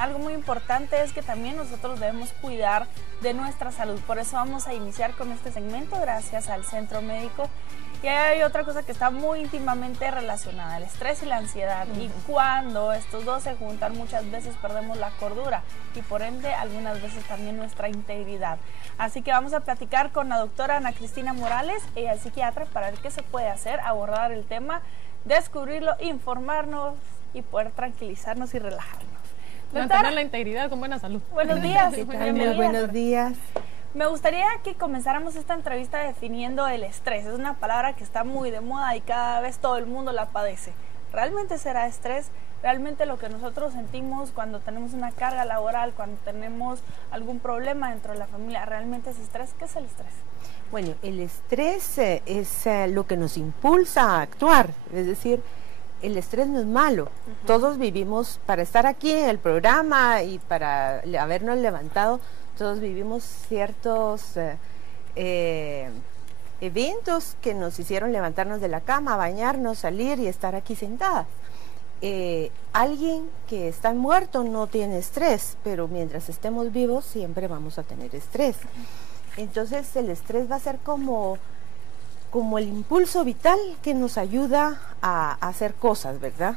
algo muy importante es que también nosotros debemos cuidar de nuestra salud. Por eso vamos a iniciar con este segmento gracias al Centro Médico. Y hay otra cosa que está muy íntimamente relacionada, el estrés y la ansiedad. Y cuando estos dos se juntan, muchas veces perdemos la cordura y por ende algunas veces también nuestra integridad. Así que vamos a platicar con la doctora Ana Cristina Morales, ella es psiquiatra, para ver qué se puede hacer, abordar el tema, descubrirlo, informarnos y poder tranquilizarnos y relajarnos. Mantener la integridad con buena salud. Buenos días. ¿Qué tal? Muy buenos días. Me gustaría que comenzáramos esta entrevista definiendo el estrés. Es una palabra que está muy de moda y cada vez todo el mundo la padece. ¿Realmente será estrés? ¿Realmente lo que nosotros sentimos cuando tenemos una carga laboral, cuando tenemos algún problema dentro de la familia, realmente es estrés? ¿Qué es el estrés? Bueno, el estrés es lo que nos impulsa a actuar, es decir, el estrés no es malo. Todos vivimos, para estar aquí en el programa y para habernos levantado, todos vivimos ciertos eventos que nos hicieron levantarnos de la cama, bañarnos, salir y estar aquí sentadas. Alguien que está muerto no tiene estrés, pero mientras estemos vivos siempre vamos a tener estrés. Entonces el estrés va a ser como el impulso vital que nos ayuda a hacer cosas, ¿verdad?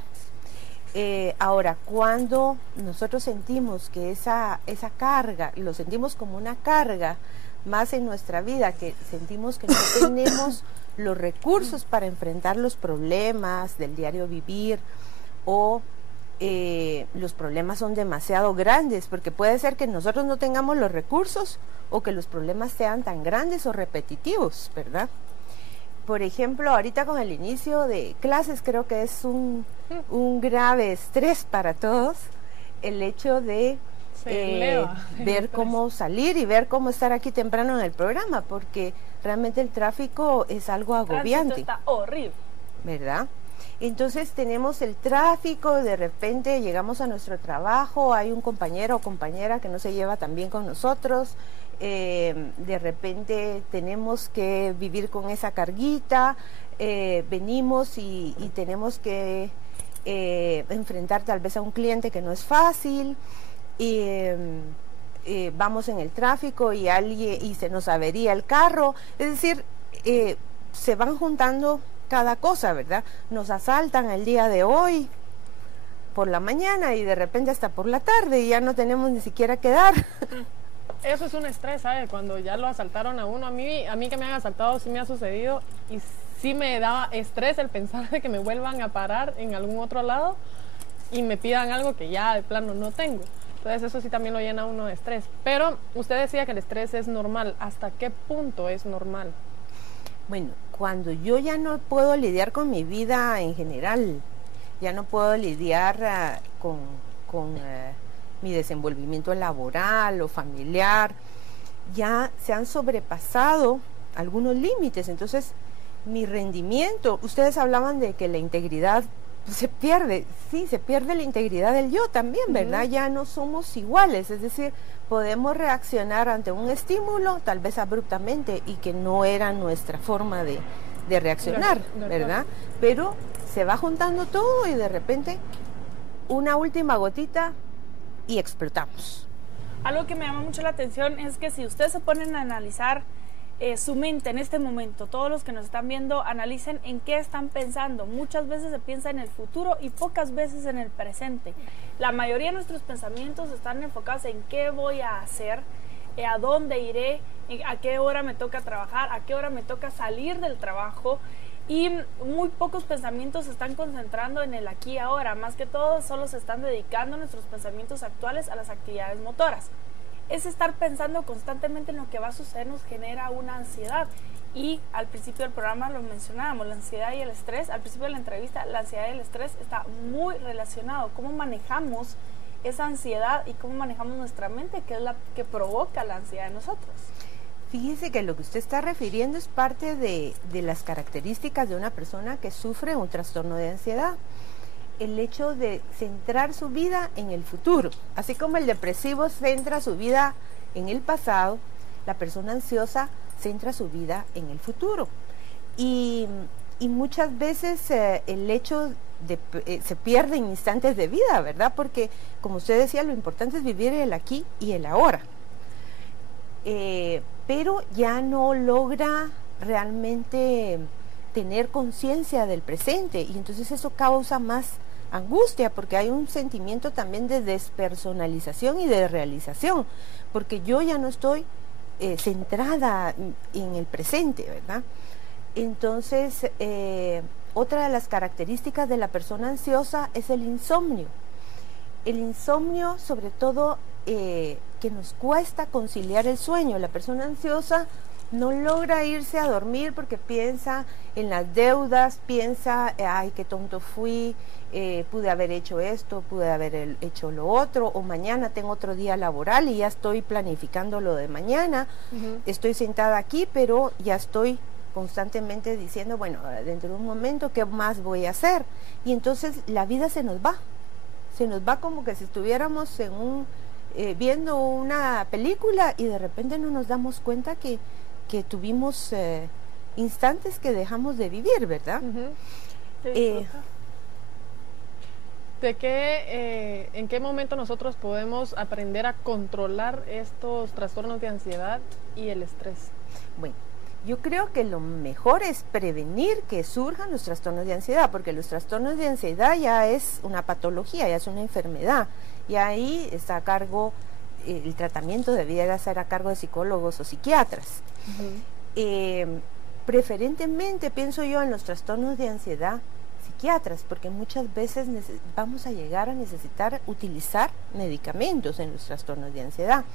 Ahora, cuando nosotros sentimos que esa carga, lo sentimos como una carga más en nuestra vida, que sentimos que no tenemos los recursos para enfrentar los problemas del diario vivir, o los problemas son demasiado grandes, porque puede ser que nosotros no tengamos los recursos o que los problemas sean tan grandes o repetitivos, ¿verdad? Por ejemplo, ahorita con el inicio de clases creo que es un grave estrés para todos el hecho de ver cómo salir y ver cómo estar aquí temprano en el programa, porque realmente el tráfico es algo agobiante. El tránsito está horrible, ¿verdad? Entonces tenemos el tráfico, de repente llegamos a nuestro trabajo, hay un compañero o compañera que no se lleva tan bien con nosotros, de repente tenemos que vivir con esa carguita, venimos y tenemos que enfrentar tal vez a un cliente que no es fácil, vamos en el tráfico y se nos avería el carro, es decir, se van juntando cada cosa, ¿verdad? Nos asaltan el día de hoy por la mañana y de repente hasta por la tarde y ya no tenemos ni siquiera que dar. Eso es un estrés, ¿sabes? Cuando ya lo asaltaron a uno, a mí que me han asaltado sí me ha sucedido y sí me da estrés el pensar de que me vuelvan a parar en algún otro lado y me pidan algo que ya de plano no tengo. Entonces eso sí también lo llena a uno de estrés. Pero usted decía que el estrés es normal. ¿Hasta qué punto es normal? Bueno, cuando yo ya no puedo lidiar con mi vida en general, ya no puedo lidiar con mi desenvolvimiento laboral o familiar, ya se han sobrepasado algunos límites, entonces mi rendimiento, ustedes hablaban de que la integridad se pierde, sí, se pierde la integridad del yo también, ¿verdad? Ya no somos iguales, es decir, podemos reaccionar ante un estímulo tal vez abruptamente y que no era nuestra forma de reaccionar, ¿verdad? Pero se va juntando todo y de repente una última gotita y explotamos. Algo que me llama mucho la atención es que si ustedes se ponen a analizar su mente en este momento, todos los que nos están viendo, analicen en qué están pensando. Muchas veces se piensa en el futuro y pocas veces en el presente. La mayoría de nuestros pensamientos están enfocados en qué voy a hacer, a dónde iré, a qué hora me toca trabajar, a qué hora me toca salir del trabajo. Y muy pocos pensamientos se están concentrando en el aquí y ahora. Más que todo, solo se están dedicando nuestros pensamientos actuales a las actividades motoras. Es estar pensando constantemente en lo que va a suceder nos genera una ansiedad. Y al principio del programa lo mencionábamos, la ansiedad y el estrés. Al principio de la entrevista, la ansiedad y el estrés está muy relacionado. ¿Cómo manejamos esa ansiedad y cómo manejamos nuestra mente, que es la que provoca la ansiedad en nosotros? Fíjese que lo que usted está refiriendo es parte de las características de una persona que sufre un trastorno de ansiedad. El hecho de centrar su vida en el futuro. Así como el depresivo centra su vida en el pasado, la persona ansiosa centra su vida en el futuro. Y y muchas veces el hecho de se pierden instantes de vida, ¿verdad? Porque, como usted decía, lo importante es vivir el aquí y el ahora. Pero ya no logra realmente tener conciencia del presente, y entonces eso causa más angustia, porque hay un sentimiento también de despersonalización y de realización, porque yo ya no estoy centrada en el presente, ¿verdad? Entonces, otra de las características de la persona ansiosa es el insomnio. El insomnio, sobre todo, que nos cuesta conciliar el sueño. La persona ansiosa no logra irse a dormir porque piensa en las deudas, piensa, ay, qué tonto fui, pude haber hecho esto, pude haber hecho lo otro, o mañana tengo otro día laboral y ya estoy planificando lo de mañana. Estoy sentada aquí, pero ya estoy constantemente diciendo, bueno, dentro de un momento, ¿qué más voy a hacer? Y entonces la vida se nos va como que si estuviéramos en viendo una película y de repente no nos damos cuenta que tuvimos instantes que dejamos de vivir, ¿verdad? ¿En qué momento nosotros podemos aprender a controlar estos trastornos de ansiedad y el estrés? Bueno, yo creo que lo mejor es prevenir que surjan los trastornos de ansiedad, porque los trastornos de ansiedad ya es una patología, ya es una enfermedad, y ahí está a cargo, el tratamiento debiera ser a cargo de psicólogos o psiquiatras. Preferentemente pienso yo en los trastornos de ansiedad psiquiatras, porque muchas veces vamos a llegar a necesitar utilizar medicamentos en los trastornos de ansiedad.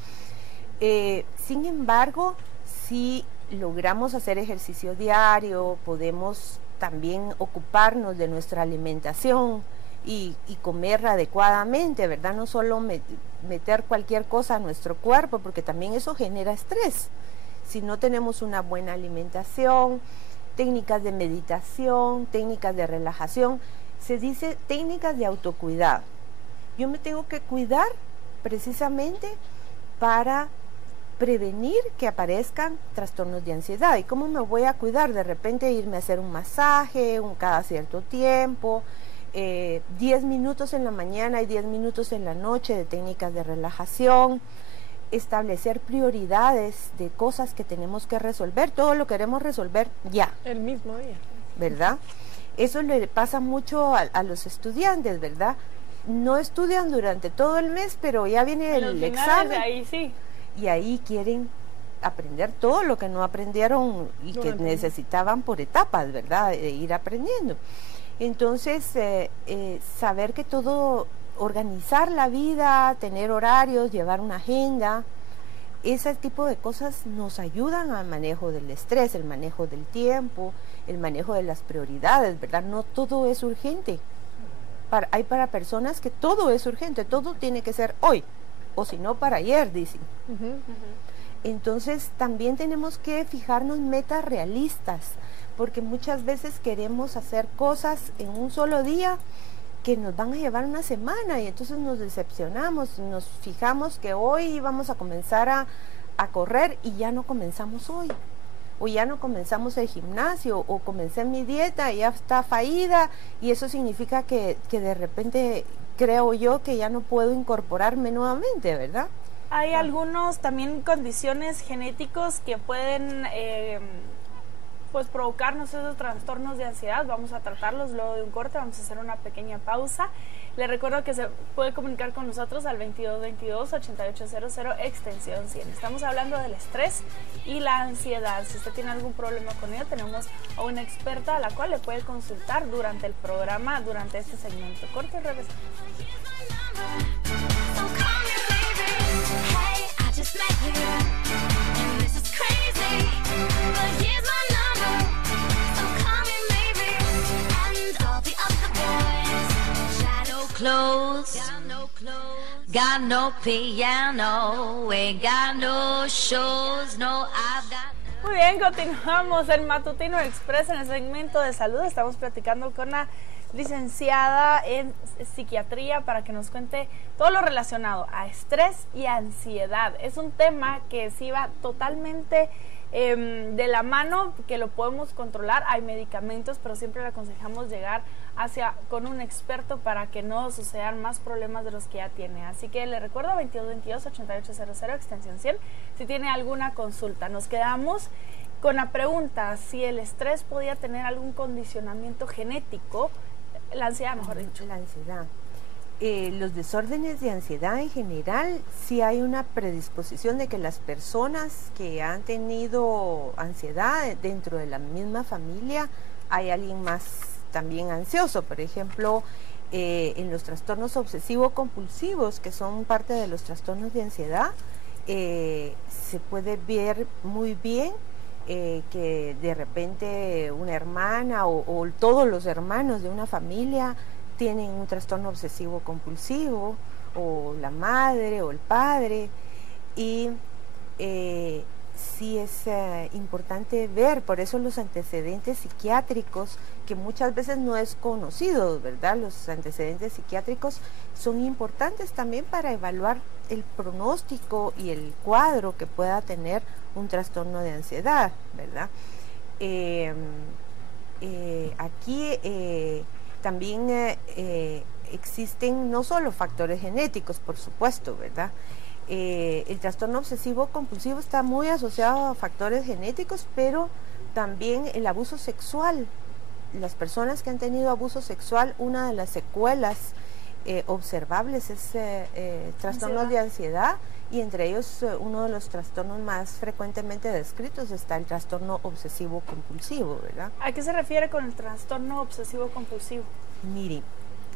Sin embargo, si logramos hacer ejercicio diario, podemos también ocuparnos de nuestra alimentación y comer adecuadamente, ¿verdad? No solo meter cualquier cosa a nuestro cuerpo, porque también eso genera estrés. Si no tenemos una buena alimentación, técnicas de meditación, técnicas de relajación, se dice técnicas de autocuidado. Yo me tengo que cuidar precisamente para prevenir que aparezcan trastornos de ansiedad. ¿Y cómo me voy a cuidar? De repente irme a hacer un masaje cada cierto tiempo, 10 minutos en la mañana y 10 minutos en la noche de técnicas de relajación, establecer prioridades de cosas que tenemos que resolver. Todo lo queremos resolver ya. El mismo día. ¿Verdad? Eso le pasa mucho a los estudiantes, ¿verdad? No estudian durante todo el mes, pero ya viene el examen. De ahí sí. Y ahí quieren aprender todo lo que no aprendieron y que necesitaban por etapas, ¿verdad? De ir aprendiendo. Entonces, saber que todo, organizar la vida, tener horarios, llevar una agenda, ese tipo de cosas nos ayudan al manejo del estrés, el manejo del tiempo, el manejo de las prioridades, ¿verdad? No todo es urgente. Hay para personas que todo es urgente, todo tiene que ser hoy, o si no para ayer, dicen. Entonces también tenemos que fijarnos metas realistas, porque muchas veces queremos hacer cosas en un solo día que nos van a llevar una semana y entonces nos decepcionamos, nos fijamos que hoy vamos a comenzar a correr y ya no comenzamos hoy, o ya no comenzamos el gimnasio, o comencé mi dieta y ya está fallida, y eso significa que de repente creo yo que ya no puedo incorporarme nuevamente, ¿verdad? Hay algunos también condiciones genéticos que pueden pues provocarnos esos trastornos de ansiedad. Vamos a tratarlos luego de un corte, vamos a hacer una pequeña pausa. Les recuerdo que se puede comunicar con nosotros al 2222-8800 extensión 100. Estamos hablando del estrés y la ansiedad. Si usted tiene algún problema con ello, tenemos a una experta a la cual le puede consultar durante el programa, durante este segmento. Corte y regresamos. Clothes, got no piano, ain't got no shows, no, I've got... Muy bien, continuamos en Matutino Express en el segmento de salud. Estamos platicando con una licenciada en psiquiatría para que nos cuente todo lo relacionado a estrés y ansiedad. Es un tema que sí va totalmente de la mano, que lo podemos controlar. Hay medicamentos, pero siempre le aconsejamos llegar con un experto para que no sucedan más problemas de los que ya tiene. Así que le recuerdo 2222-8800, extensión 100, si tiene alguna consulta. Nos quedamos con la pregunta si el estrés podía tener algún condicionamiento genético, la ansiedad, mejor dicho. La ansiedad. Los desórdenes de ansiedad en general, sí hay una predisposición de que las personas que han tenido ansiedad dentro de la misma familia, hay alguien más también ansioso. Por ejemplo, en los trastornos obsesivo-compulsivos, que son parte de los trastornos de ansiedad, se puede ver muy bien que de repente una hermana o todos los hermanos de una familia tienen un trastorno obsesivo compulsivo, o la madre o el padre, y sí es importante ver, por eso los antecedentes psiquiátricos, que muchas veces no es conocido, ¿verdad? Los antecedentes psiquiátricos son importantes también para evaluar el pronóstico y el cuadro que pueda tener un trastorno de ansiedad, ¿verdad? Aquí también existen no solo factores genéticos, por supuesto, ¿verdad? El trastorno obsesivo compulsivo está muy asociado a factores genéticos, pero también el abuso sexual. Las personas que han tenido abuso sexual, una de las secuelas observables es trastornos de ansiedad, y entre ellos uno de los trastornos más frecuentemente descritos está el trastorno obsesivo compulsivo, ¿verdad? ¿A qué se refiere con el trastorno obsesivo compulsivo? Mire,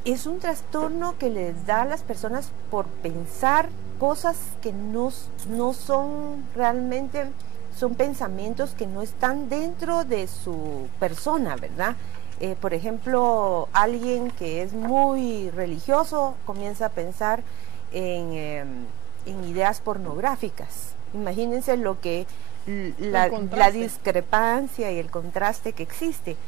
es un trastorno que les da a las personas por pensar cosas que no son realmente, son pensamientos que no están dentro de su persona, ¿verdad? Por ejemplo, alguien que es muy religioso comienza a pensar en ideas pornográficas. Imagínense lo que la discrepancia y el contraste que existe.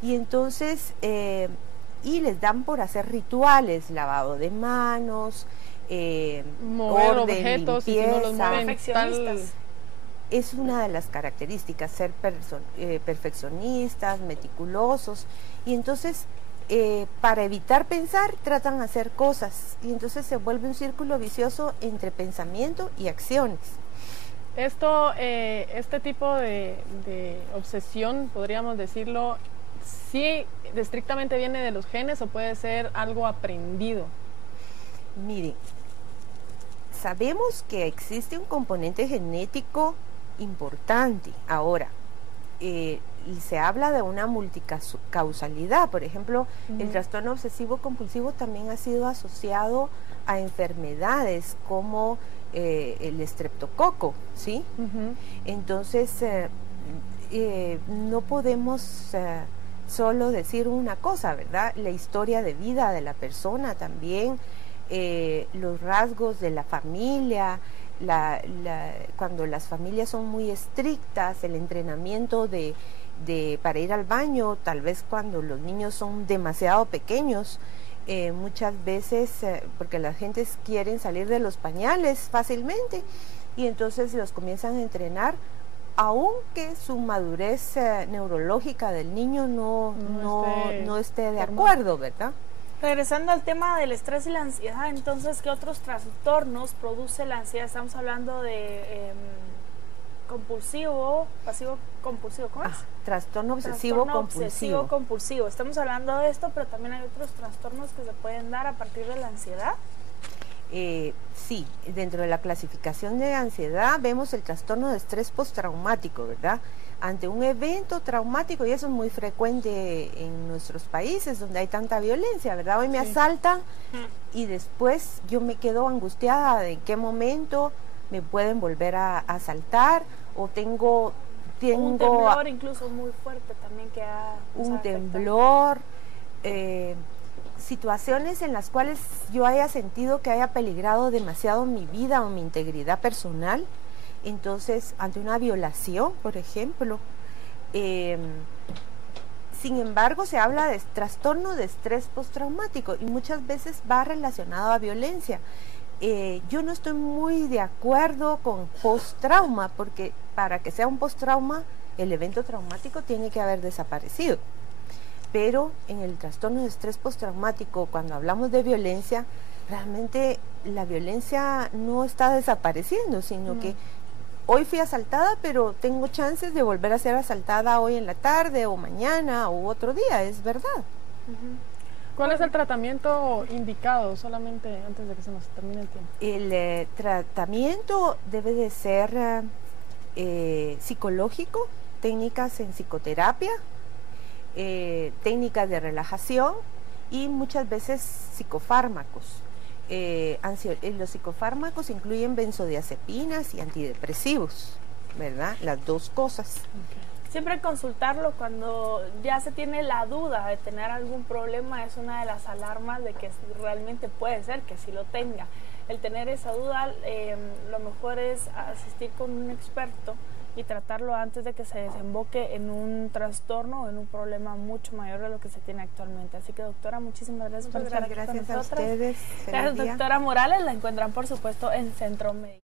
Y entonces, y les dan por hacer rituales, lavado de manos, mover orden, objetos, limpieza. y si no los mueven, Perfeccionistas. Es una de las características, ser perfeccionistas, meticulosos, y entonces para evitar pensar tratan de hacer cosas, y entonces se vuelve un círculo vicioso entre pensamiento y acciones. Este tipo de obsesión, podríamos decirlo, ¿sí estrictamente viene de los genes o puede ser algo aprendido? Mire, sabemos que existe un componente genético importante. Ahora, se habla de una multicausalidad. Por ejemplo, el trastorno obsesivo compulsivo también ha sido asociado a enfermedades como el estreptococo, ¿sí? Entonces, no podemos solo decir una cosa, ¿verdad? La historia de vida de la persona también, los rasgos de la familia, cuando las familias son muy estrictas, el entrenamiento para ir al baño, tal vez cuando los niños son demasiado pequeños, muchas veces, porque las gentes quieren salir de los pañales fácilmente, y entonces los comienzan a entrenar, aunque su madurez neurológica del niño no esté de acuerdo, ¿verdad? Regresando al tema del estrés y la ansiedad, entonces, ¿qué otros trastornos produce la ansiedad? Estamos hablando de compulsivo, pasivo compulsivo, ¿cómo es? Trastorno obsesivo compulsivo. Estamos hablando de esto, pero también hay otros trastornos que se pueden dar a partir de la ansiedad. Sí, dentro de la clasificación de ansiedad vemos el trastorno de estrés postraumático, ¿verdad? Ante un evento traumático, y eso es muy frecuente en nuestros países donde hay tanta violencia, ¿verdad? Hoy me asaltan y después yo me quedo angustiada de en qué momento me pueden volver a asaltar, o tengo un temblor incluso muy fuerte también que ha un temblor, situaciones en las cuales yo haya sentido que haya peligrado demasiado mi vida o mi integridad personal. Entonces, ante una violación, por ejemplo, sin embargo, se habla de trastorno de estrés postraumático y muchas veces va relacionado a violencia. yo no estoy muy de acuerdo con post-trauma, porque para que sea un post-trauma, el evento traumático tiene que haber desaparecido. Pero en el trastorno de estrés postraumático, cuando hablamos de violencia, realmente la violencia no está desapareciendo, sino que hoy fui asaltada, pero tengo chances de volver a ser asaltada hoy en la tarde o mañana o otro día, es verdad. ¿Cuál es el tratamiento indicado? Solamente antes de que se nos termine el tiempo. El tratamiento debe de ser psicológico, técnicas en psicoterapia, técnicas de relajación y muchas veces psicofármacos. Los psicofármacos incluyen benzodiazepinas y antidepresivos, ¿verdad? Las dos cosas. Siempre consultarlo cuando ya se tiene la duda de tener algún problema es una de las alarmas de que realmente puede ser que sí lo tenga. El tener esa duda, lo mejor es asistir con un experto y tratarlo antes de que se desemboque en un trastorno o en un problema mucho mayor de lo que se tiene actualmente. Así que, doctora, muchísimas gracias por estar aquí con nosotros. Gracias a ustedes. Gracias, doctora Morales. La encuentran, por supuesto, en Centro Médico.